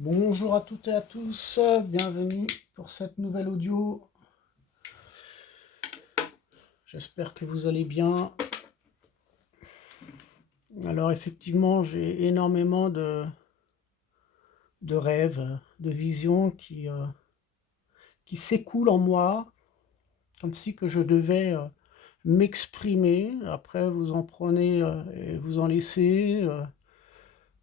Bonjour à toutes et à tous, bienvenue pour cette nouvelle audio. J'espère que vous allez bien. Alors effectivement, j'ai énormément de rêves, de visions qui s'écoulent en moi, comme si que je devais m'exprimer. Après, vous en prenez et vous en laissez.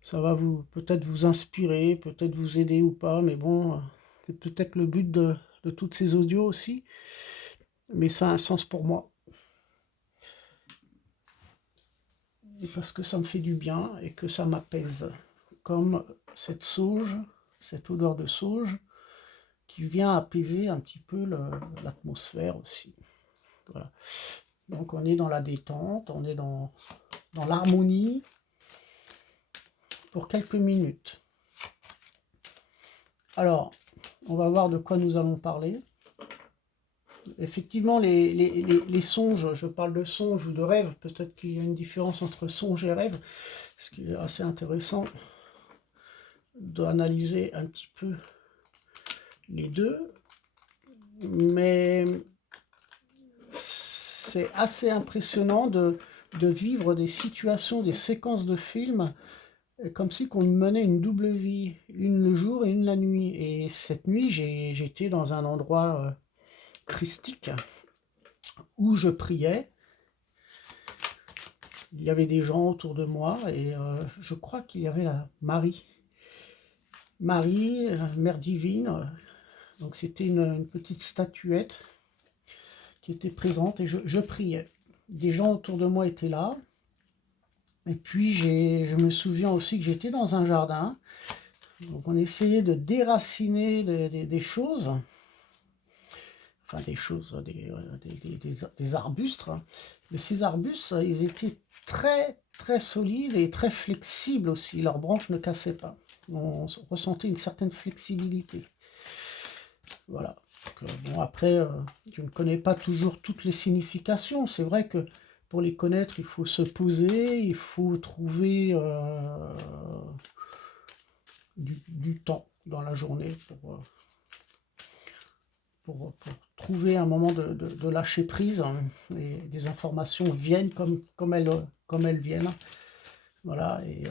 Ça va vous peut-être vous inspirer, peut-être vous aider ou pas, mais bon, c'est peut-être le but de toutes ces audios aussi. Mais ça a un sens pour moi. Et parce que ça me fait du bien et que ça m'apaise. Comme cette sauge, cette odeur de sauge qui vient apaiser un petit peu l'atmosphère aussi. Voilà. Donc on est dans la détente, on est dans l'harmonie pour quelques minutes. Alors, on va voir de quoi nous allons parler. Effectivement, les songes, je parle de songes ou de rêves, peut-être qu'il y a une différence entre songe et rêve, ce qui est assez intéressant d'analyser un petit peu les deux, mais c'est assez impressionnant de vivre des situations, des séquences de films, comme si qu'on menait une double vie, une le jour et une la nuit. Et cette nuit, j'étais dans un endroit christique où je priais. Il y avait des gens autour de moi et je crois qu'il y avait la Marie, Mère divine. Donc c'était une petite statuette qui était présente et je priais. Des gens autour de moi étaient là. Et puis je me souviens aussi que j'étais dans un jardin. Donc on essayait de déraciner des choses. Enfin des choses, des arbustes. Mais ces arbustes, ils étaient très très solides et très flexibles aussi. Leurs branches ne cassaient pas. On ressentait une certaine flexibilité. Voilà. Donc, bon, après, je ne connais pas toujours toutes les significations. C'est vrai que pour les connaître, il faut se poser, il faut trouver du temps dans la journée pour trouver un moment de lâcher prise, hein, et des informations viennent comme elles viennent. Voilà, et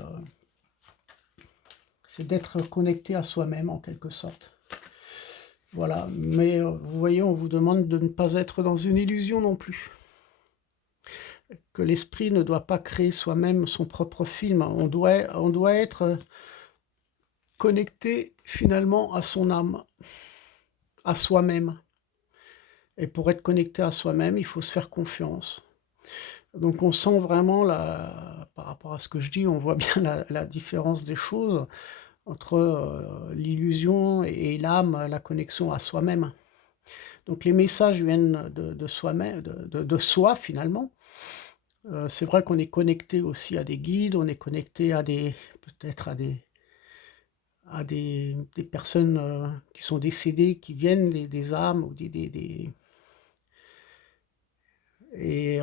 c'est d'être connecté à soi-même en quelque sorte. Voilà, mais vous voyez, on vous demande de ne pas être dans une illusion non plus. Que l'esprit ne doit pas créer soi-même son propre film. On doit être connecté finalement à son âme, à soi-même. Et pour être connecté à soi-même, il faut se faire confiance. Donc on sent vraiment, par rapport à ce que je dis, on voit bien la différence des choses entre l'illusion et l'âme, la connexion à soi-même. Donc les messages viennent de soi-même, de soi finalement. C'est vrai qu'on est connecté aussi à des guides, on est connecté à peut-être à des personnes qui sont décédées, qui viennent, des âmes ou et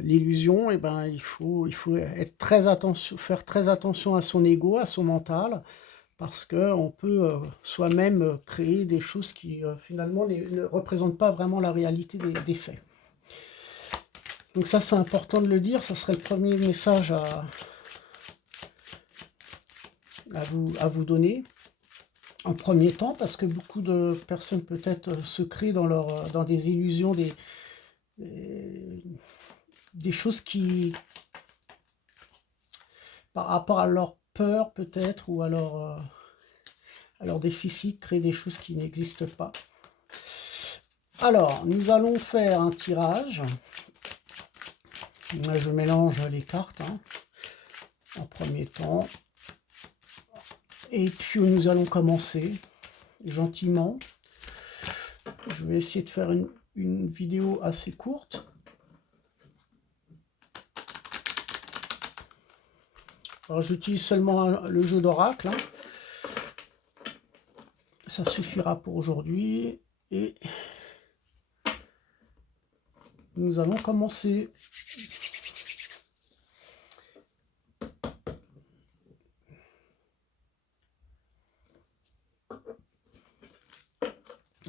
l'illusion, eh ben, il faut être très attention, faire très attention à son ego, à son mental, parce qu'on peut soi-même créer des choses qui finalement ne représentent pas vraiment la réalité des faits. Donc ça, c'est important de le dire, ça serait le premier message à vous donner en premier temps, parce que beaucoup de personnes peut-être se créent dans des illusions, des choses qui, par rapport à leur peur peut-être, ou à leur déficit, créent des choses qui n'existent pas. Alors, nous allons faire un tirage. Moi, je mélange les cartes, hein, en premier temps. Et puis nous allons commencer gentiment. Je vais essayer de faire une vidéo assez courte. Alors j'utilise seulement le jeu d'oracle, hein. Ça suffira pour aujourd'hui. Et nous allons commencer.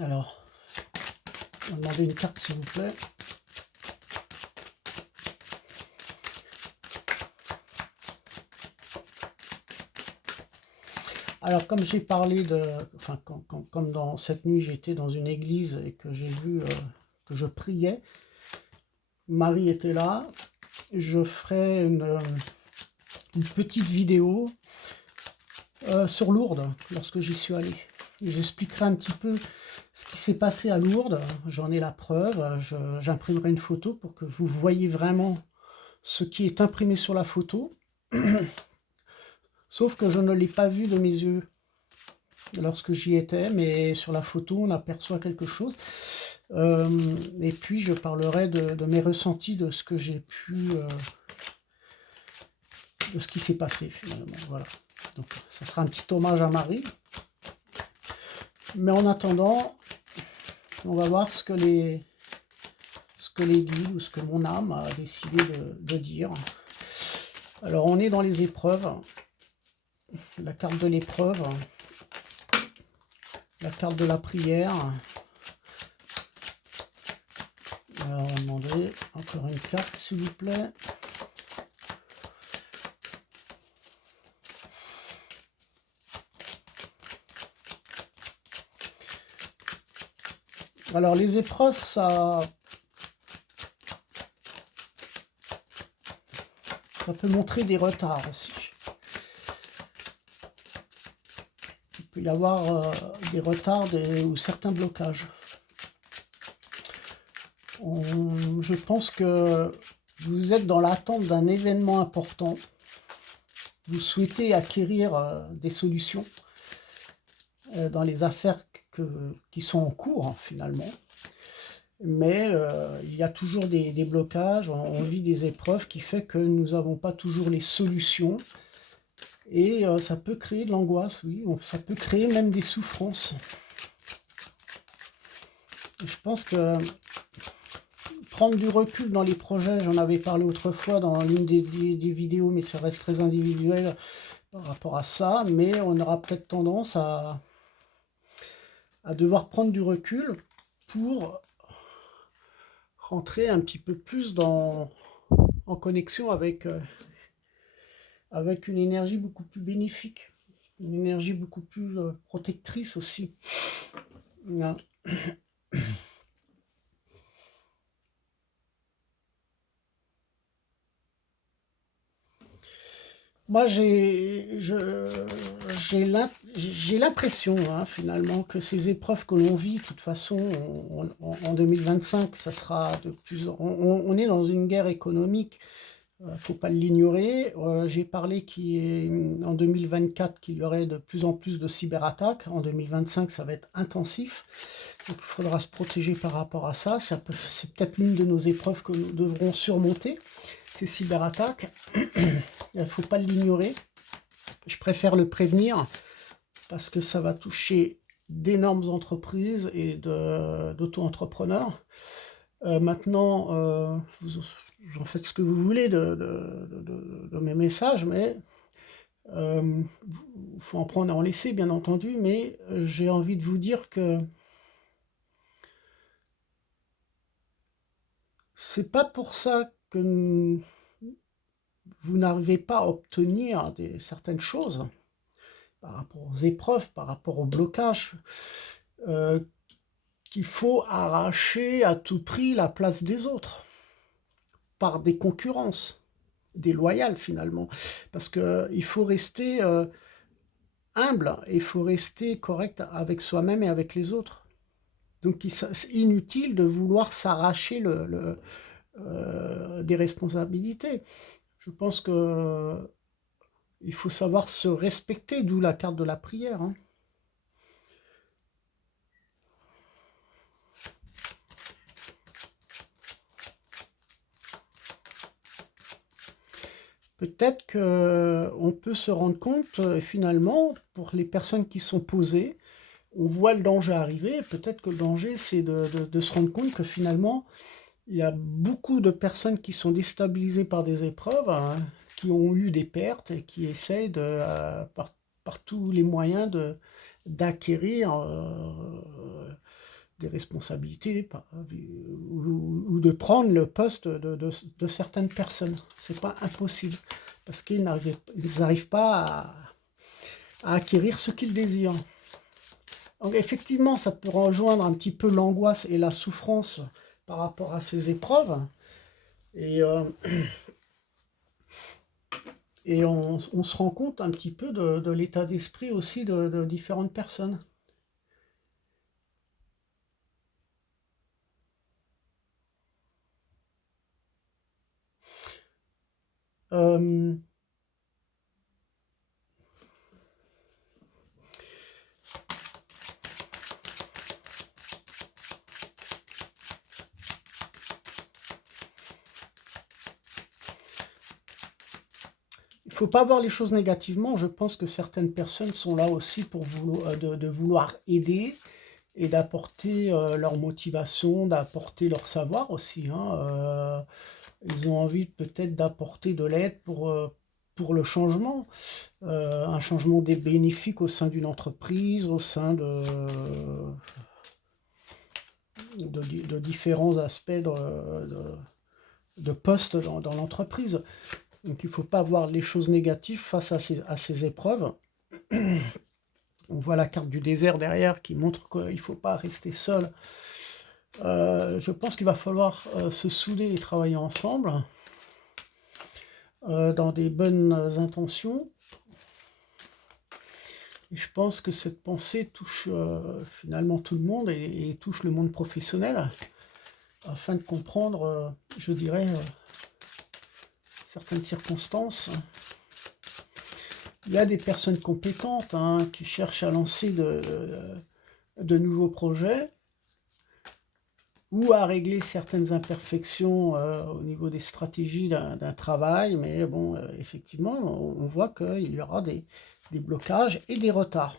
Alors, on va demander une carte s'il vous plaît. Alors, comme j'ai parlé de... Enfin, comme dans cette nuit, j'étais dans une église et que j'ai vu que je priais, Marie était là. Je ferai une petite vidéo sur Lourdes, lorsque j'y suis allé. J'expliquerai un petit peu ce qui s'est passé à Lourdes. J'en ai la preuve. J'imprimerai une photo pour que vous voyez vraiment ce qui est imprimé sur la photo. Sauf que je ne l'ai pas vu de mes yeux lorsque j'y étais, mais sur la photo, on aperçoit quelque chose. Et puis, je parlerai de mes ressentis, de ce que j'ai pu... de ce qui s'est passé, finalement. Voilà. Donc, ça sera un petit hommage à Marie. Mais en attendant, on va voir ce que les guides ou ce que mon âme a décidé de dire. Alors, on est dans les épreuves. La carte de l'épreuve. La carte de la prière. Alors, on va demander encore une carte, s'il vous plaît. Alors, les épreuves, ça peut montrer des retards aussi. Il peut y avoir des retards ou certains blocages. Je pense que vous êtes dans l'attente d'un événement important. Vous souhaitez acquérir des solutions dans les affaires qui sont en cours, finalement. Mais il y a toujours des blocages, on vit des épreuves qui fait que nous n'avons pas toujours les solutions. Et ça peut créer de l'angoisse, oui, ça peut créer même des souffrances. Je pense que prendre du recul dans les projets, j'en avais parlé autrefois dans l'une des vidéos, mais ça reste très individuel par rapport à ça, mais on aura peut-être tendance à devoir prendre du recul pour rentrer un petit peu plus en connexion avec une énergie beaucoup plus bénéfique, une énergie beaucoup plus protectrice aussi. Voilà. Moi, j'ai l'impression, hein, finalement, que ces épreuves que l'on vit, de toute façon, en 2025, ça sera de plus... On est dans une guerre économique, faut pas l'ignorer. J'ai parlé en 2024 qu'il y aurait de plus en plus de cyberattaques. En 2025, ça va être intensif. Donc, il faudra se protéger par rapport à ça. C'est peut-être l'une de nos épreuves que nous devrons surmonter, ces cyberattaques. Il ne faut pas l'ignorer. Je préfère le prévenir parce que ça va toucher d'énormes entreprises et d'auto-entrepreneurs. Maintenant, vous en faites ce que vous voulez de mes messages, mais il faut en prendre et en laisser, bien entendu, mais j'ai envie de vous dire que c'est pas pour ça que vous n'arrivez pas à obtenir certaines choses par rapport aux épreuves, par rapport au blocage, qu'il faut arracher à tout prix la place des autres, par des concurrences déloyales finalement. Parce qu'il faut rester humble, il faut rester correct avec soi-même et avec les autres. Donc c'est inutile de vouloir s'arracher des responsabilités. Je pense que il faut savoir se respecter, d'où la carte de la prière, hein. Peut-être qu'on peut se rendre compte, finalement, pour les personnes qui sont posées, on voit le danger arriver, peut-être que le danger, c'est de se rendre compte que finalement, il y a beaucoup de personnes qui sont déstabilisées par des épreuves, hein, qui ont eu des pertes et qui essayent par tous les moyens d'acquérir des responsabilités ou de prendre le poste de certaines personnes. C'est pas impossible parce qu'ils n'arrivent pas à acquérir ce qu'ils désirent. Donc effectivement, ça peut rejoindre un petit peu l'angoisse et la souffrance par rapport à ces épreuves. Et, et on se rend compte un petit peu de l'état d'esprit aussi de différentes personnes. Euh, Il ne faut pas voir les choses négativement. Je pense que certaines personnes sont là aussi pour de vouloir aider et d'apporter leur motivation, d'apporter leur savoir aussi, hein. Ils ont envie peut-être d'apporter de l'aide pour le changement, un changement des bénéfiques au sein d'une entreprise, au sein de différents aspects de postes dans l'entreprise. Donc il ne faut pas voir les choses négatives face à ces épreuves. On voit la carte du désert derrière qui montre qu'il ne faut pas rester seul. Je pense qu'il va falloir se souder et travailler ensemble dans des bonnes intentions. Et je pense que cette pensée touche finalement tout le monde et touche le monde professionnel afin de comprendre, je dirais, certaines circonstances. Il y a des personnes compétentes hein, qui cherchent à lancer de nouveaux projets ou à régler certaines imperfections au niveau des stratégies d'un travail, mais bon, effectivement, on voit qu'il y aura des blocages et des retards.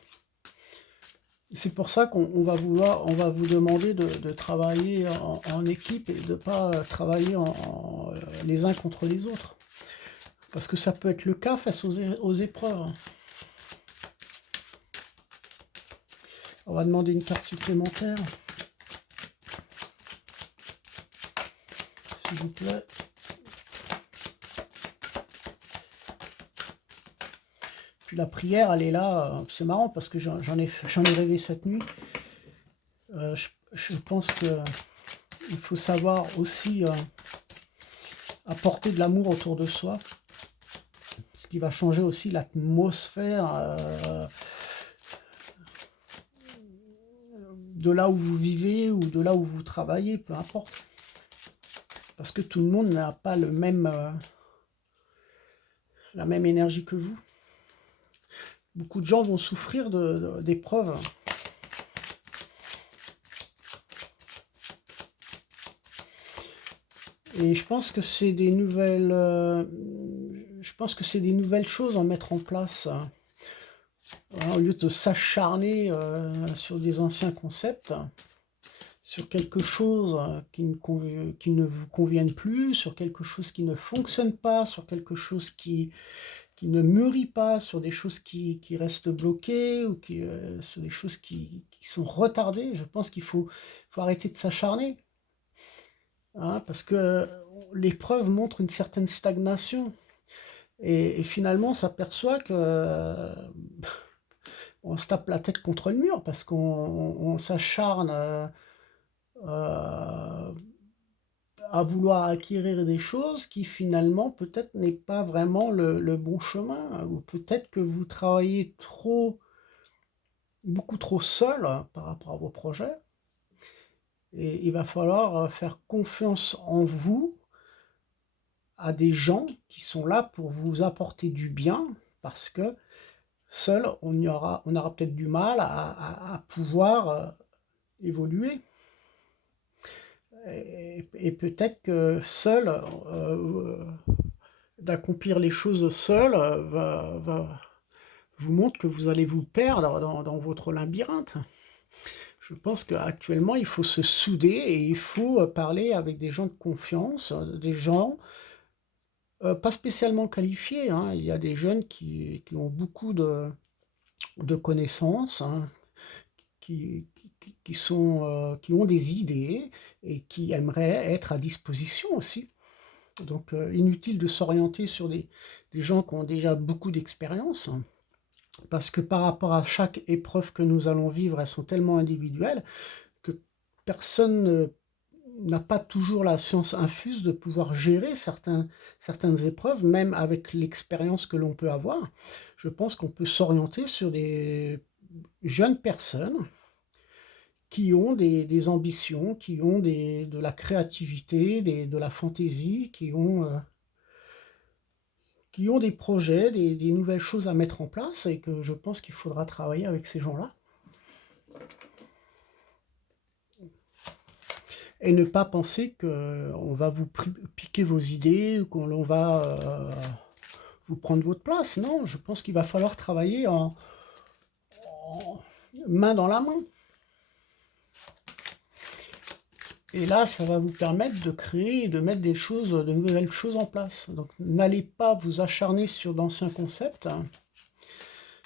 C'est pour ça qu'on va vous demander de travailler en équipe et de ne pas travailler les uns contre les autres. Parce que ça peut être le cas face aux épreuves. On va demander une carte supplémentaire. S'il vous plaît. Puis la prière, elle est là. C'est marrant parce que j'en ai rêvé cette nuit. Je pense qu'il faut savoir aussi apporter de l'amour autour de soi. Ce qui va changer aussi l'atmosphère de là où vous vivez ou de là où vous travaillez, peu importe. Parce que tout le monde n'a pas la même énergie que vous. Beaucoup de gens vont souffrir d'épreuves. Et je pense que c'est des nouvelles, choses à mettre en place. Au lieu de s'acharner sur des anciens concepts, sur quelque chose qui ne vous convienne plus, sur quelque chose qui ne fonctionne pas, sur quelque chose qui ne mûrit pas, sur des choses qui restent bloquées ou sur des choses qui sont retardées. Je pense qu'il faut arrêter de s'acharner. Hein, parce que l'épreuve montre une certaine stagnation. Et finalement, on s'aperçoit que on se tape la tête contre le mur parce qu'on s'acharne à vouloir acquérir des choses qui finalement peut-être n'est pas vraiment le bon chemin. Ou peut-être que vous travaillez beaucoup trop seul par rapport à vos projets. Et il va falloir faire confiance en vous, à des gens qui sont là pour vous apporter du bien, parce que seul, on aura peut-être du mal à pouvoir évoluer. Et peut-être que seul, d'accomplir les choses seul va vous montre que vous allez vous perdre dans votre labyrinthe. Je pense qu'actuellement, il faut se souder et il faut parler avec des gens de confiance, des gens pas spécialement qualifiés, hein. Il y a des jeunes qui ont beaucoup de connaissances, hein, qui ont des idées et qui aimeraient être à disposition aussi. Donc inutile de s'orienter sur des gens qui ont déjà beaucoup d'expérience, parce que par rapport à chaque épreuve que nous allons vivre, elles sont tellement individuelles que personne n'a pas toujours la science infuse de pouvoir gérer certaines épreuves, même avec l'expérience que l'on peut avoir. Je pense qu'on peut s'orienter sur des jeunes personnes qui ont des ambitions, qui ont de la créativité, de la fantaisie, qui ont des projets, des nouvelles choses à mettre en place et que je pense qu'il faudra travailler avec ces gens-là. Et ne pas penser qu'on va vous piquer vos idées ou qu'on va vous prendre votre place. Non, je pense qu'il va falloir travailler en main dans la main. Et là, ça va vous permettre de créer et de mettre de nouvelles choses en place. Donc, n'allez pas vous acharner sur d'anciens concepts, hein,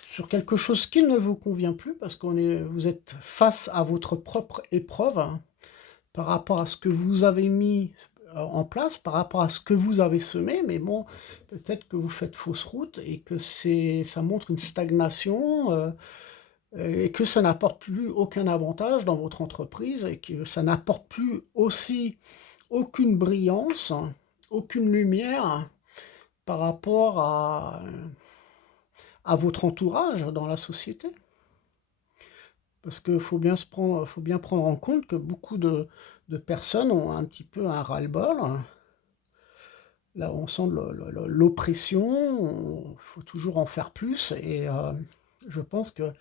sur quelque chose qui ne vous convient plus, parce vous êtes face à votre propre épreuve, hein, par rapport à ce que vous avez mis en place, par rapport à ce que vous avez semé. Mais bon, peut-être que vous faites fausse route et que ça montre une stagnation, et que ça n'apporte plus aucun avantage dans votre entreprise et que ça n'apporte plus aussi aucune brillance, aucune lumière par rapport à votre entourage dans la société. Parce qu'il faut bien prendre en compte que beaucoup de personnes ont un petit peu un ras-le-bol. Là, on sent l'oppression, il faut toujours en faire plus et je pense qu'il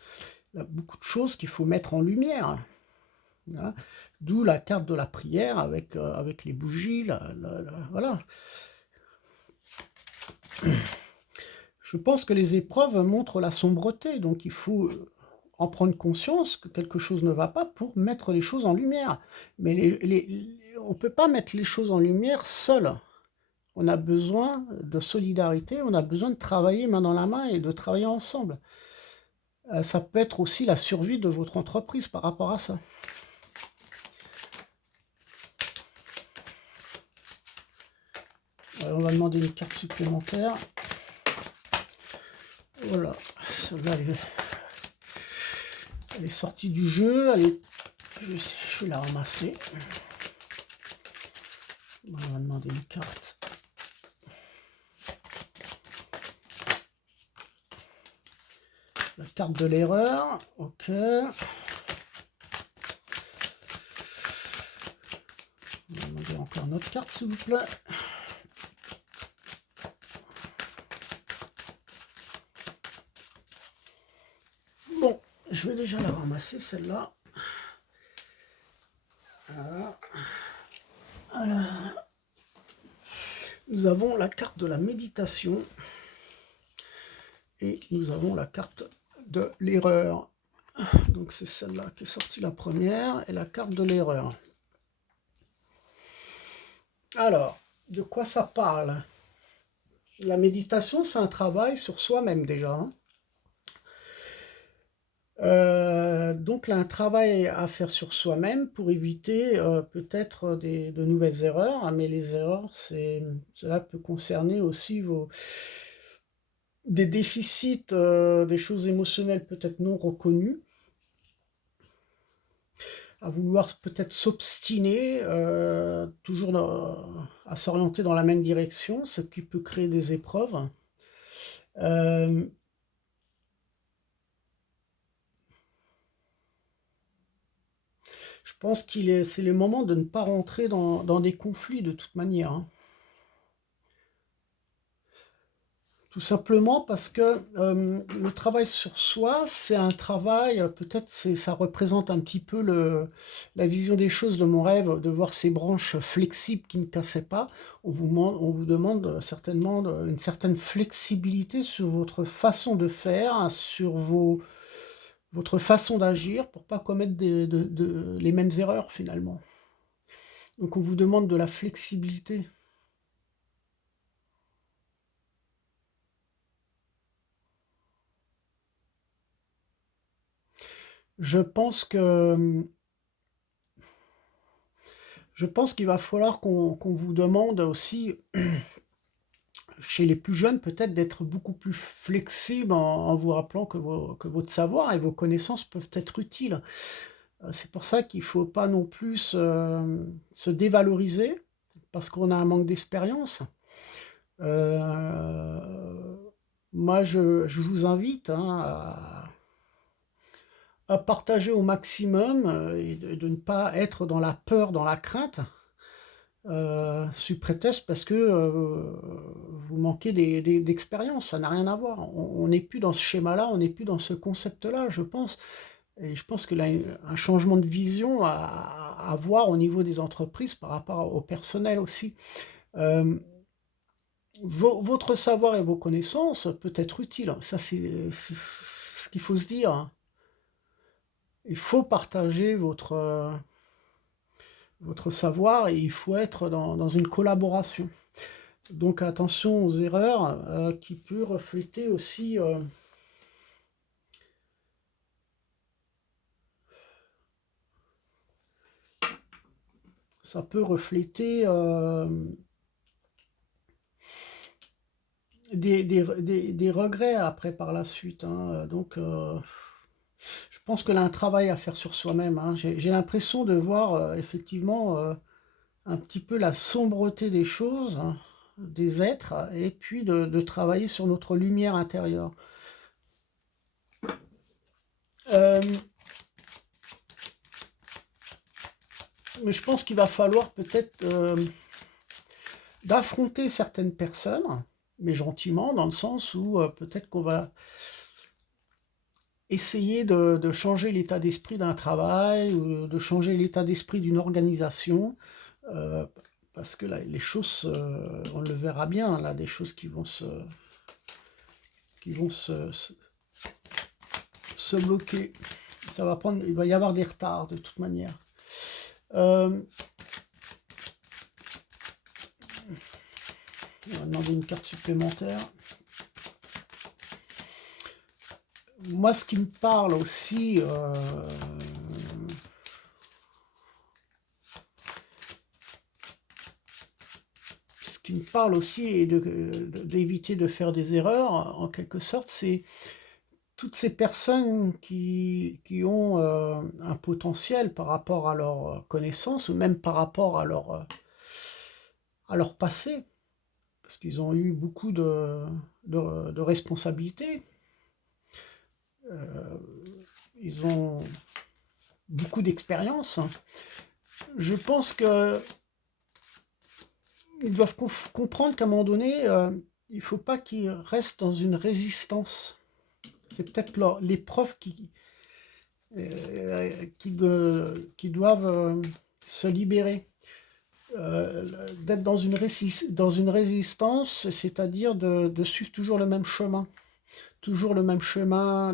y a beaucoup de choses qu'il faut mettre en lumière. Hein. D'où la carte de la prière avec les bougies, voilà. Je pense que les épreuves montrent la sombreté, donc il faut en prendre conscience que quelque chose ne va pas pour mettre les choses en lumière. Mais on ne peut pas mettre les choses en lumière seul. On a besoin de solidarité, on a besoin de travailler main dans la main et de travailler ensemble. Ça peut être aussi la survie de votre entreprise par rapport à ça. On va demander une carte supplémentaire. Voilà, celle-là, elle est sortie du jeu. Je vais la ramasser. On va demander une carte. La carte de l'erreur, ok. On va demander encore une autre carte, s'il vous plaît. Bon, je vais déjà la ramasser, celle-là. Voilà. Voilà. Nous avons la carte de la méditation et nous avons la carte de l'erreur. Donc c'est celle-là qui est sortie la première et la carte de l'erreur. Alors, de quoi ça parle? La méditation, c'est un travail sur soi-même déjà. Hein. Donc là, un travail à faire sur soi-même pour éviter peut-être de nouvelles erreurs, hein, mais les erreurs, cela peut concerner aussi des déficits, des choses émotionnelles peut-être non reconnues, à vouloir peut-être s'obstiner, toujours à s'orienter dans la même direction, ce qui peut créer des épreuves. Je pense c'est le moment de ne pas rentrer dans des conflits de toute manière. Hein. Tout simplement parce que le travail sur soi, c'est un travail, peut-être ça représente un petit peu la vision des choses de mon rêve, de voir ces branches flexibles qui ne cassaient pas. On vous demande certainement une certaine flexibilité sur votre façon de faire, sur votre façon d'agir pour pas commettre les mêmes erreurs finalement. Donc on vous demande de la flexibilité. Je pense que, je pense qu'il va falloir qu'on vous demande aussi, chez les plus jeunes peut-être, d'être beaucoup plus flexible en vous rappelant que votre savoir et vos connaissances peuvent être utiles. C'est pour ça qu'il ne faut pas non plus se dévaloriser parce qu'on a un manque d'expérience. Heu, Moi je vous invite, hein, à partager au maximum, et de ne pas être dans la peur, dans la crainte, sous prétexte parce que, vous manquez d'expérience. Ça n'a rien à voir. On n'est plus dans ce schéma-là, on n'est plus dans ce concept-là, je pense. Et je pense que là, un changement de vision à avoir au niveau des entreprises par rapport au personnel aussi. Hem, votre savoir et vos connaissances peut être utile, hein. Ça, c'est ce qu'il faut se dire, hein. Il faut partager votre savoir et il faut être dans une collaboration. Donc attention aux erreurs, qui peut refléter aussi, ça peut refléter, des regrets après par la suite, hein, donc je pense que là, un travail à faire sur soi-même, hein. J'ai l'impression de voir, effectivement, un petit peu la sombreté des choses, hein, des êtres et puis de travailler sur notre lumière intérieure. Hem, mais je pense qu'il va falloir peut-être, d'affronter certaines personnes, mais gentiment dans le sens où, peut-être qu'on va essayer de changer l'état d'esprit d'un travail ou de changer l'état d'esprit d'une organisation, heu, parce que là, les choses, on le verra bien, là, des choses qui vont se bloquer. Il va y avoir des retards de toute manière. Hem, on va demander une carte supplémentaire. Moi, ce qui me parle aussi, ce qui me parle aussi et d'éviter de faire des erreurs, en quelque sorte, c'est toutes ces personnes qui ont, un potentiel par rapport à leurs connaissances ou même par rapport à leur passé, parce qu'ils ont eu beaucoup de responsabilités, ils ont beaucoup d'expérience. Je pense qu'ils doivent comprendre qu'à un moment donné, il ne faut pas qu'ils restent dans une résistance. C'est peut-être l'épreuve qui doivent, se libérer. D'être dans une résistance, c'est-à-dire de suivre toujours le même chemin. Toujours le même chemin,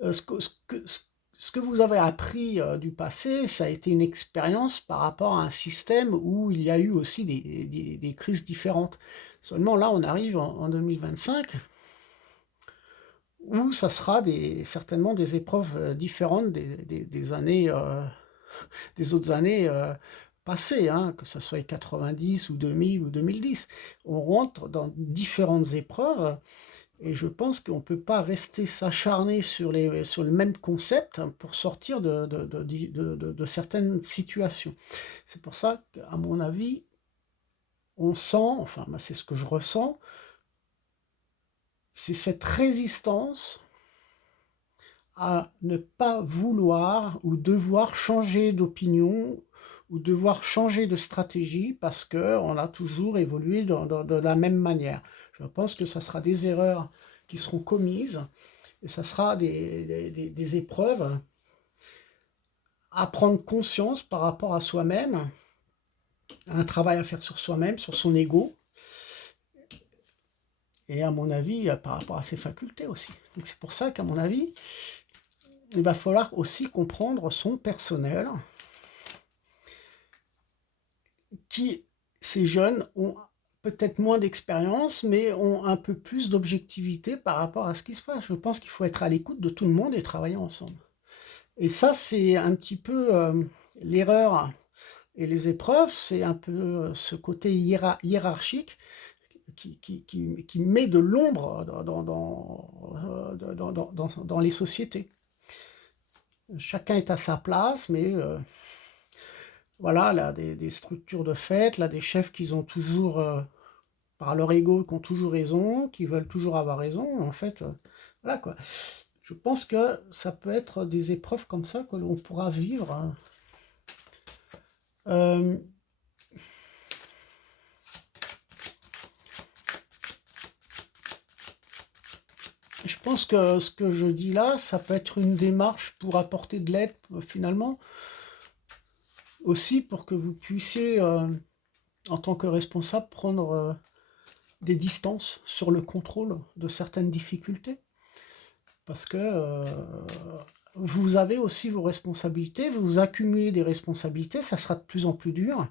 ce que vous avez appris, du passé, ça a été une expérience par rapport à un système où il y a eu aussi des crises différentes. Seulement là, on arrive en 2025 où ça sera certainement des épreuves, différentes des années, des autres années, passées, hein, que ça soit 90 ou 2000 ou 2010. On rentre dans différentes épreuves et je pense qu'on ne peut pas rester s'acharner sur le même concept pour sortir de certaines situations. C'est pour ça qu'à mon avis, on sent, enfin moi c'est ce que je ressens, c'est cette résistance à ne pas vouloir ou devoir changer d'opinion ou devoir changer de stratégie parce qu'on a toujours évolué de la même manière. Je pense que ça sera des erreurs qui seront commises et ça sera des épreuves à prendre conscience par rapport à soi-même, un travail à faire sur soi-même, sur son ego et à mon avis, par rapport à ses facultés aussi. Donc c'est pour ça qu'à mon avis, il va falloir aussi comprendre son personnel, qui, ces jeunes, ont peut-être moins d'expérience, mais ont un peu plus d'objectivité par rapport à ce qui se passe. Je pense qu'il faut être à l'écoute de tout le monde et travailler ensemble. Et ça, c'est un petit peu l'erreur et les épreuves, c'est un peu ce côté hiérarchique qui met de l'ombre dans les sociétés. Chacun est à sa place, mais voilà, là, des structures de fait, là, des chefs qui ont toujours, par leur ego, qui ont toujours raison, qui veulent toujours avoir raison, en fait, voilà quoi. Je pense que ça peut être des épreuves comme ça que l'on pourra vivre, hein. Euh, je pense que ce que je dis là, ça peut être une démarche pour apporter de l'aide, finalement, aussi pour que vous puissiez, en tant que responsable, prendre des distances sur le contrôle de certaines difficultés. Parce que vous avez aussi vos responsabilités, vous accumulez des responsabilités, ça sera de plus en plus dur.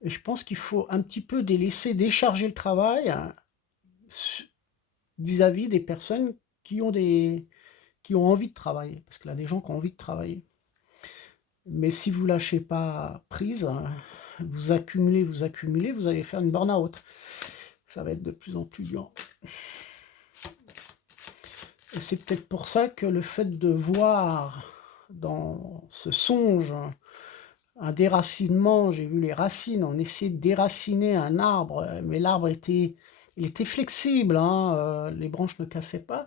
Et je pense qu'il faut un petit peu laisser décharger le travail vis-à-vis des personnes qui ont envie de travailler. Parce qu'il y a des gens qui ont envie de travailler. Mais si vous lâchez pas prise, vous accumulez, vous allez faire une burn-out. Ça va être de plus en plus dur. Et c'est peut-être pour ça que le fait de voir dans ce songe un déracinement, j'ai vu les racines, on essayait de déraciner un arbre, mais l'arbre il était flexible, hein, les branches ne cassaient pas.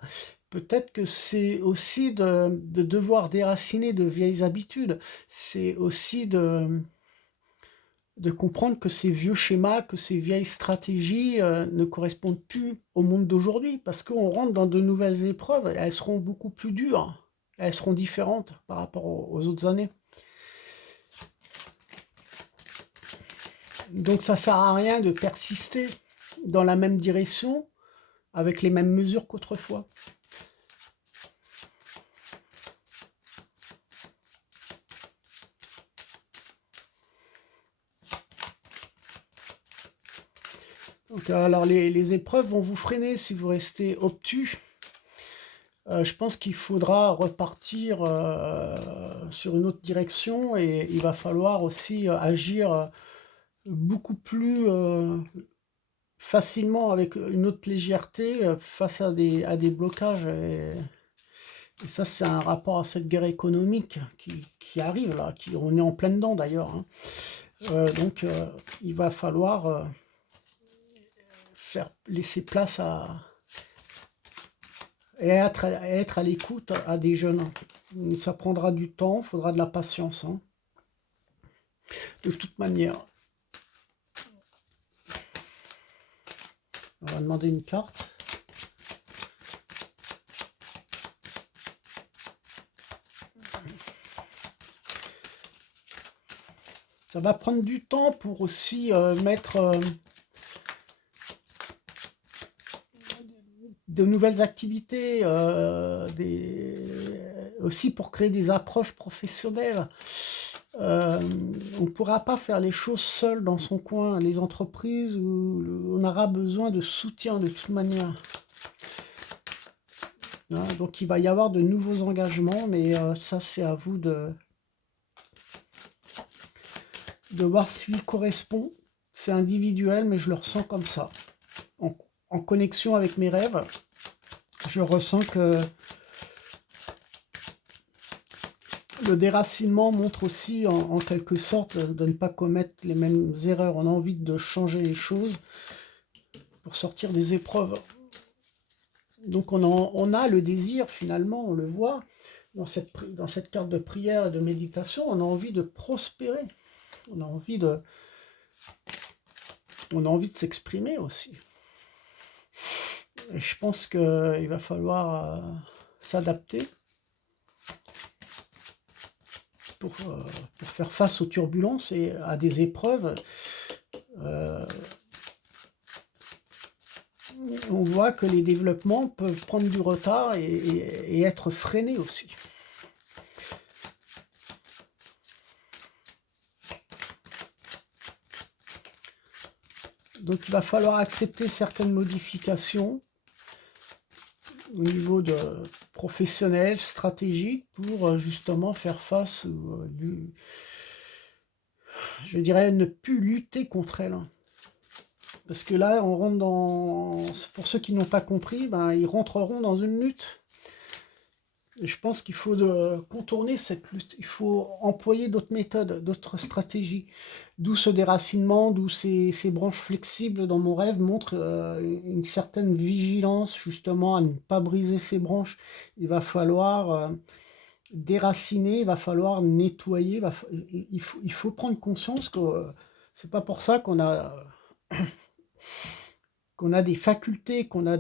Peut-être que c'est aussi de devoir déraciner de vieilles habitudes. C'est aussi de comprendre que ces vieux schémas, que ces vieilles stratégies ne correspondent plus au monde d'aujourd'hui, parce qu'on rentre dans de nouvelles épreuves, et elles seront beaucoup plus dures, elles seront différentes par rapport aux autres années. Donc ça sert à rien de persister dans la même direction avec les mêmes mesures qu'autrefois. Donc, alors les épreuves vont vous freiner si vous restez obtus. Je pense qu'il faudra repartir sur une autre direction et il va falloir aussi agir beaucoup plus facilement avec une autre légèreté face à des blocages. Et ça, c'est un rapport à cette guerre économique qui arrive là, on est en plein dedans d'ailleurs, hein. Donc, il va falloir laisser place et être à l'écoute à des jeunes. Ça prendra du temps, il faudra de la patience, hein. De toute manière, on va demander une carte. Ça va prendre du temps pour aussi mettre de nouvelles activités, aussi pour créer des approches professionnelles. On ne pourra pas faire les choses seul dans son coin. Les entreprises, on aura besoin de soutien de toute manière. Hein, donc il va y avoir de nouveaux engagements, mais ça c'est à vous de voir s'il correspond. C'est individuel, mais je le ressens comme ça. En connexion avec mes rêves, je ressens que le déracinement montre aussi en quelque sorte de ne pas commettre les mêmes erreurs. On a envie de changer les choses pour sortir des épreuves. Donc on a le désir finalement, on le voit dans cette carte de prière et de méditation, on a envie de prospérer. On a envie de s'exprimer aussi. Et je pense qu'il va falloir s'adapter pour faire face aux turbulences et à des épreuves. On voit que les développements peuvent prendre du retard et être freinés aussi. Donc il va falloir accepter certaines modifications, au niveau de professionnel, stratégique, pour justement faire face je dirais, ne plus lutter contre elle, hein. Parce que là, on rentre dans, pour ceux qui n'ont pas compris, ben, ils rentreront dans une lutte. Et je pense qu'il faut contourner cette lutte. Il faut employer d'autres méthodes, d'autres stratégies. D'où ce déracinement, d'où ces branches flexibles dans mon rêve montrent une certaine vigilance justement à ne pas briser ces branches. Il va falloir déraciner, il va falloir nettoyer, il faut prendre conscience que c'est pas pour ça qu'on a des facultés, qu'on a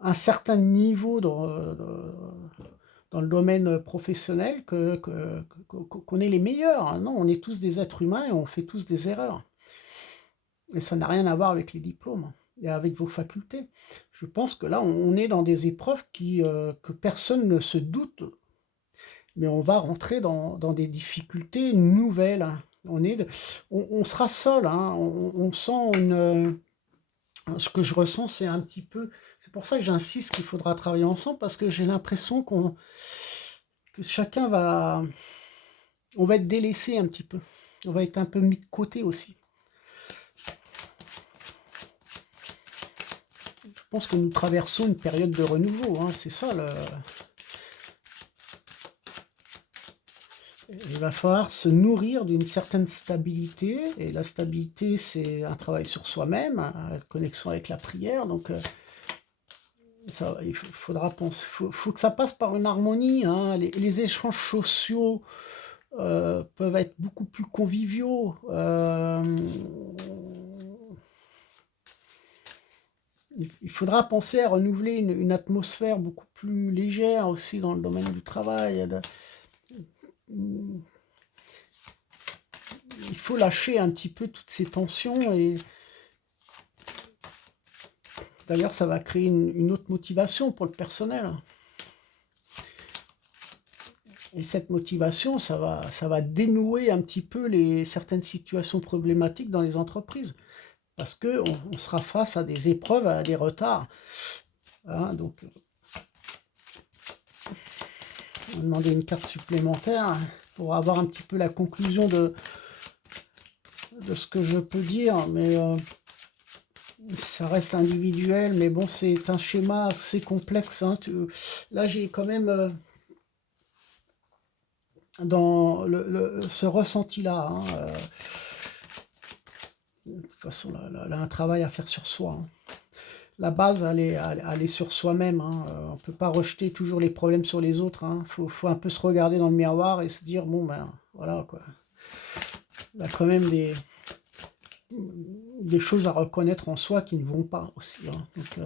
un certain niveau dans le domaine professionnel qu'on est les meilleurs, hein. Non, on est tous des êtres humains et on fait tous des erreurs. Et ça n'a rien à voir avec les diplômes et avec vos facultés. Je pense que là, on est dans des épreuves que personne ne se doute, mais on va rentrer dans des difficultés nouvelles, hein. On sera seul, hein. On sent ce que je ressens, c'est un petit peu, c'est pour ça que j'insiste qu'il faudra travailler ensemble, parce que j'ai l'impression que chacun on va être délaissé un petit peu. On va être un peu mis de côté aussi. Je pense que nous traversons une période de renouveau, hein, c'est ça il va falloir se nourrir d'une certaine stabilité, et la stabilité, c'est un travail sur soi-même, une connexion avec la prière, donc il faudra penser, faut que ça passe par une harmonie, hein. Les échanges sociaux peuvent être beaucoup plus conviviaux. Il faudra penser à renouveler une atmosphère beaucoup plus légère aussi dans le domaine du travail. Il faut lâcher un petit peu toutes ces tensions, et d'ailleurs ça va créer une autre motivation pour le personnel. Et cette motivation, ça va dénouer un petit peu certaines situations problématiques dans les entreprises. Parce qu'on sera face à des épreuves, à des retards, hein. Donc, on va demander une carte supplémentaire pour avoir un petit peu la conclusion de ce que je peux dire, mais ça reste individuel. Mais bon, c'est un schéma assez complexe, hein. Là, j'ai quand même dans ce ressenti-là, hein, de toute façon, là, un travail à faire sur soi, hein. La base, elle est sur soi-même, hein. On ne peut pas rejeter toujours les problèmes sur les autres, hein. Faut un peu se regarder dans le miroir et se dire, bon, ben, voilà, quoi. Il y a quand même des choses à reconnaître en soi qui ne vont pas aussi, hein. Donc,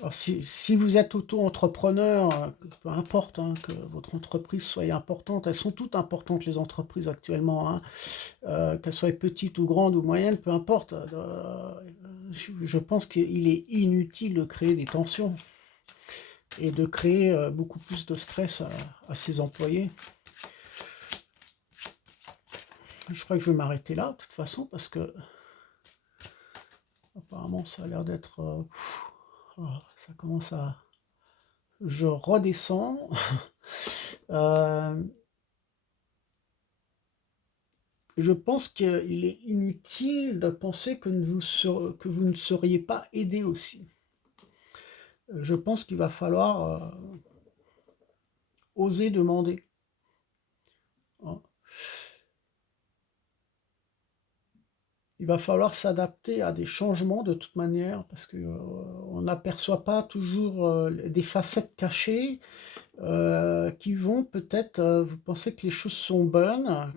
alors si vous êtes auto-entrepreneur, peu importe, hein, que votre entreprise soit importante, elles sont toutes importantes les entreprises actuellement, hein, qu'elles soient petites ou grandes ou moyennes, peu importe. Je pense qu'il est inutile de créer des tensions et de créer beaucoup plus de stress à ses employés. Je crois que je vais m'arrêter là, de toute façon, parce que apparemment ça a l'air d'être... ça commence à... Je redescends. Je pense qu'il est inutile de penser que vous ne seriez pas aidé aussi. Je pense qu'il va falloir oser demander, hein. Il va falloir s'adapter à des changements de toute manière, parce que on n'aperçoit pas toujours des facettes cachées qui vont peut-être, vous pensez que les choses sont bonnes,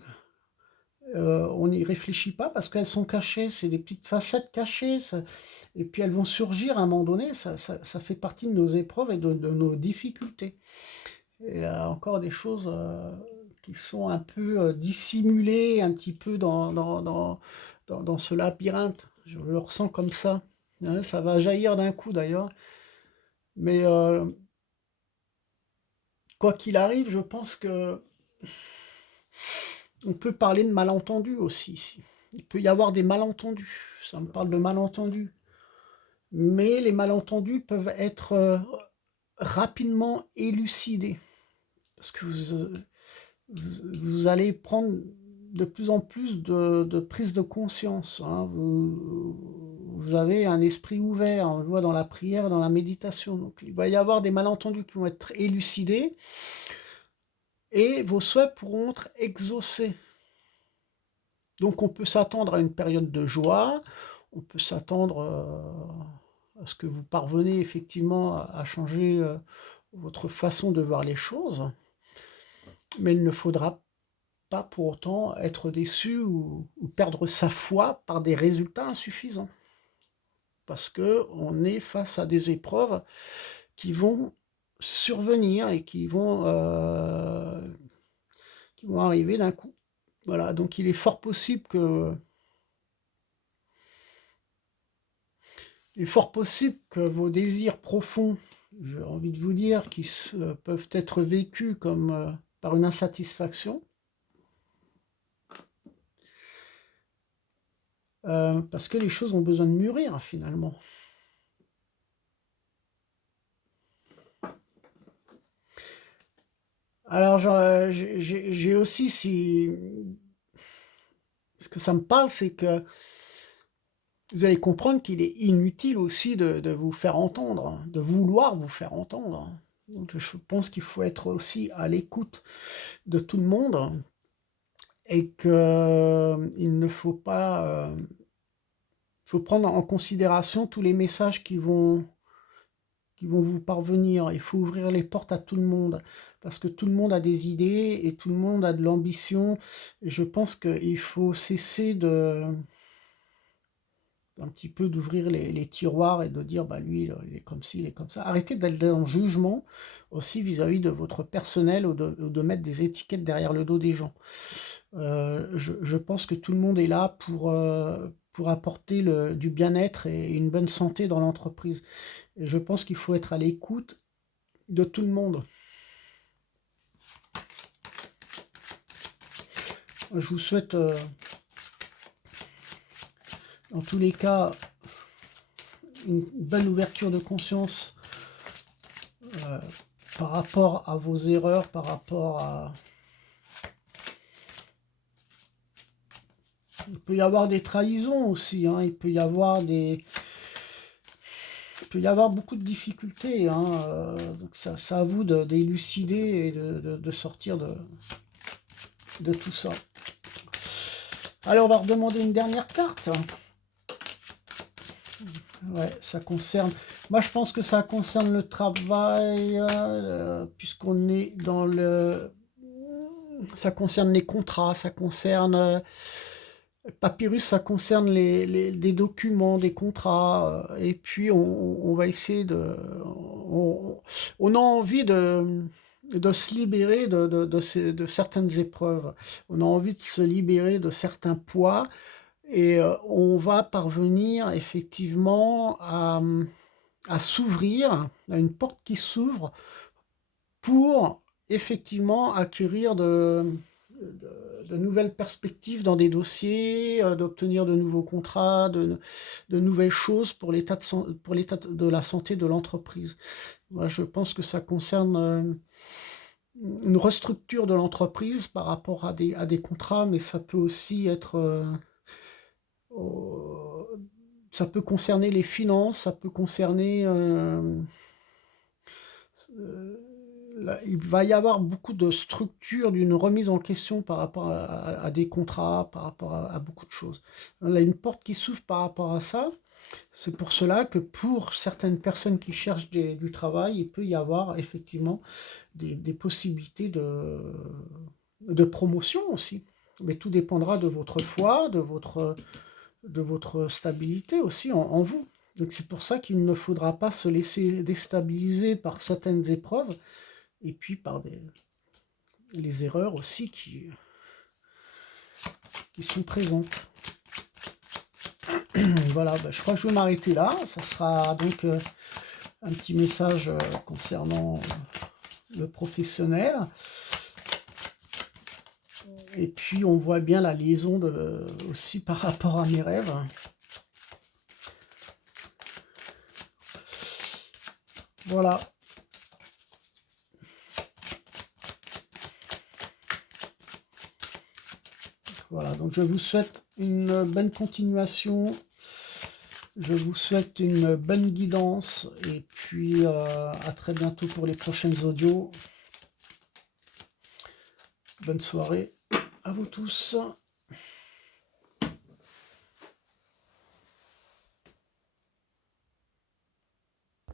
on n'y réfléchit pas parce qu'elles sont cachées, c'est des petites facettes cachées, et puis elles vont surgir à un moment donné, ça fait partie de nos épreuves et de nos difficultés. Et il y a encore des choses qui sont un peu dissimulées, un petit peu dans ce labyrinthe. Je le ressens comme ça, hein. Ça va jaillir d'un coup d'ailleurs. Mais quoi qu'il arrive, je pense que on peut parler de malentendus aussi ici. il peut y avoir des malentendus. Ça me parle de malentendus. Mais les malentendus peuvent être rapidement élucidés. Parce que vous allez prendre de plus en plus de prise de conscience, hein. Vous avez un esprit ouvert, on le voit dans la prière et dans la méditation. Donc il va y avoir des malentendus qui vont être élucidés et vos souhaits pourront être exaucés. Donc on peut s'attendre à une période de joie, on peut s'attendre à ce que vous parvenez effectivement à changer votre façon de voir les choses, mais il ne faudra pas pour autant être déçu ou perdre sa foi par des résultats insuffisants. Parce que on est face à des épreuves qui vont survenir et qui vont arriver d'un coup. Voilà, donc il est fort possible que vos désirs profonds, j'ai envie de vous dire, peuvent être vécus comme par une insatisfaction, parce que les choses ont besoin de mûrir finalement. Alors, j'ai aussi, ce que ça me parle, c'est que vous allez comprendre qu'il est inutile aussi de vous faire entendre, de vouloir vous faire entendre. Donc, je pense qu'il faut être aussi à l'écoute de tout le monde et qu'il ne faut pas, faut prendre en considération tous les messages qui vont vous parvenir. Il faut ouvrir les portes à tout le monde, parce que tout le monde a des idées et tout le monde a de l'ambition. Et je pense qu'il faut cesser un petit peu d'ouvrir les tiroirs et de dire, bah lui, il est comme ci, il est comme ça. Arrêtez d'être dans le jugement aussi vis-à-vis de votre personnel ou de mettre des étiquettes derrière le dos des gens. Je pense que tout le monde est là pour apporter du bien-être et une bonne santé dans l'entreprise. Et je pense qu'il faut être à l'écoute de tout le monde. Je vous souhaite, dans tous les cas, une belle ouverture de conscience par rapport à vos erreurs, par rapport à... Il peut y avoir des trahisons aussi, hein, il peut y avoir beaucoup de difficultés, hein, donc c'est à vous d'élucider et de sortir de tout ça. Allez, on va redemander une dernière carte. Ouais, ça concerne... Moi, je pense que ça concerne le travail, puisqu'on est dans le... Ça concerne les contrats, ça concerne... Papyrus, ça concerne des documents, des contrats, et puis on va essayer on a envie de se libérer de certaines épreuves. On a envie de se libérer de certains poids, et on va parvenir effectivement à s'ouvrir, à une porte qui s'ouvre pour effectivement acquérir de nouvelles perspectives dans des dossiers, d'obtenir de nouveaux contrats, de nouvelles choses pour l'état de la santé de l'entreprise. Moi, je pense que ça concerne une restructure de l'entreprise par rapport à des contrats, mais ça peut aussi être... ça peut concerner les finances, ça peut concerner... il va y avoir beaucoup de structures, d'une remise en question par rapport à des contrats, par rapport à beaucoup de choses. Il y a une porte qui s'ouvre par rapport à ça. C'est pour cela que pour certaines personnes qui cherchent du travail, il peut y avoir effectivement des possibilités de promotion aussi. Mais tout dépendra de votre foi, de votre stabilité aussi en vous. Donc c'est pour ça qu'il ne faudra pas se laisser déstabiliser par certaines épreuves et puis par les erreurs aussi qui sont présentes. Voilà, bah, je crois que je vais m'arrêter là. Ça sera donc un petit message concernant le professionnel. Et puis on voit bien la liaison aussi par rapport à mes rêves. Voilà. Voilà, donc je vous souhaite une bonne continuation. Je vous souhaite une bonne guidance. Et puis à très bientôt pour les prochaines audios. Bonne soirée à vous tous.